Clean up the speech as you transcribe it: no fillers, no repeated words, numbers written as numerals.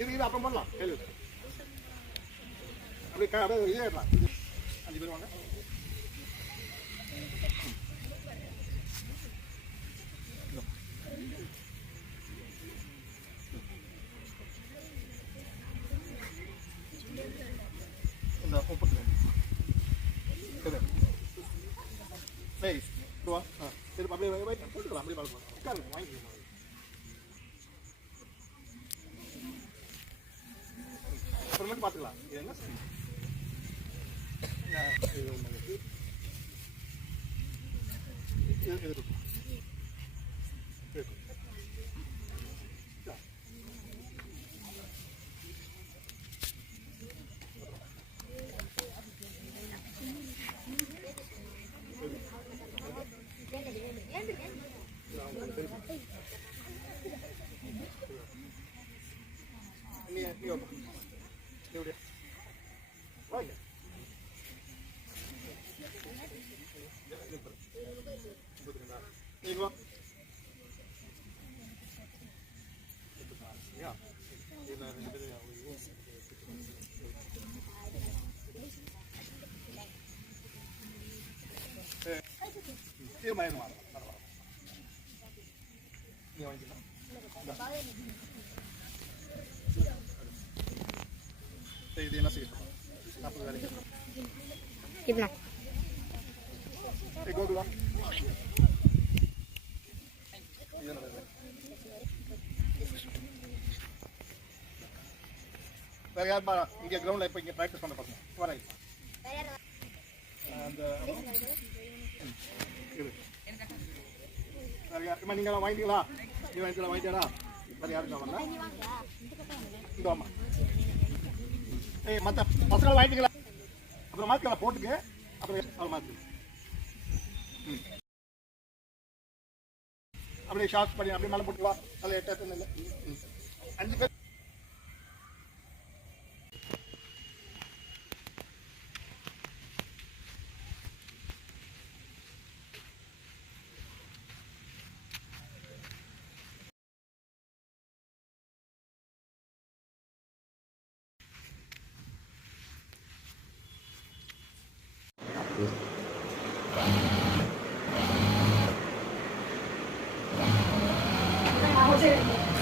இது அப்புறம் பண்ணலாம் கேள்வி அப்படியே இதே ஏறலாம் 5 பேர் வாங்க இந்த 32 சரி ரூபா சரி அப்படியே போட்டுக்கலாம் அப்படியே பார்க்கலாம் உட்காருங்க வாங்கிக்கலாம் அப்புறமேட்டு பார்த்துக்கலாம் இது என்ன தீர்மானம் நீ வாங்கிக்கலாம் இது என்ன செய்யணும் 40 வேலைக்கு இப்பனா கோகுலா வேற யார் இங்கே கிரவுண்டில் இப்போ இங்கே ப்ராக்டிஸ் பண்ண பாருங்க வரேன் அந்த நீங்களாம் வாங்கிட்டீங்களா நீ வாங்கிட்டா வேறு யாருக்கு வரல இந்த ஆமாம் ஏய் மற்ற பசங்களை வாங்கிட்டீங்களா அப்புறம் மாற்றிக்கலாம் போட்டுக்கு அப்புறம் அவள் மாற்று அப்படியே ஷார்ட்ஸ் பண்ணி அப்படியே மேலே போட்டுவா அதில் 8 இல்லை 5 பேர் Yes.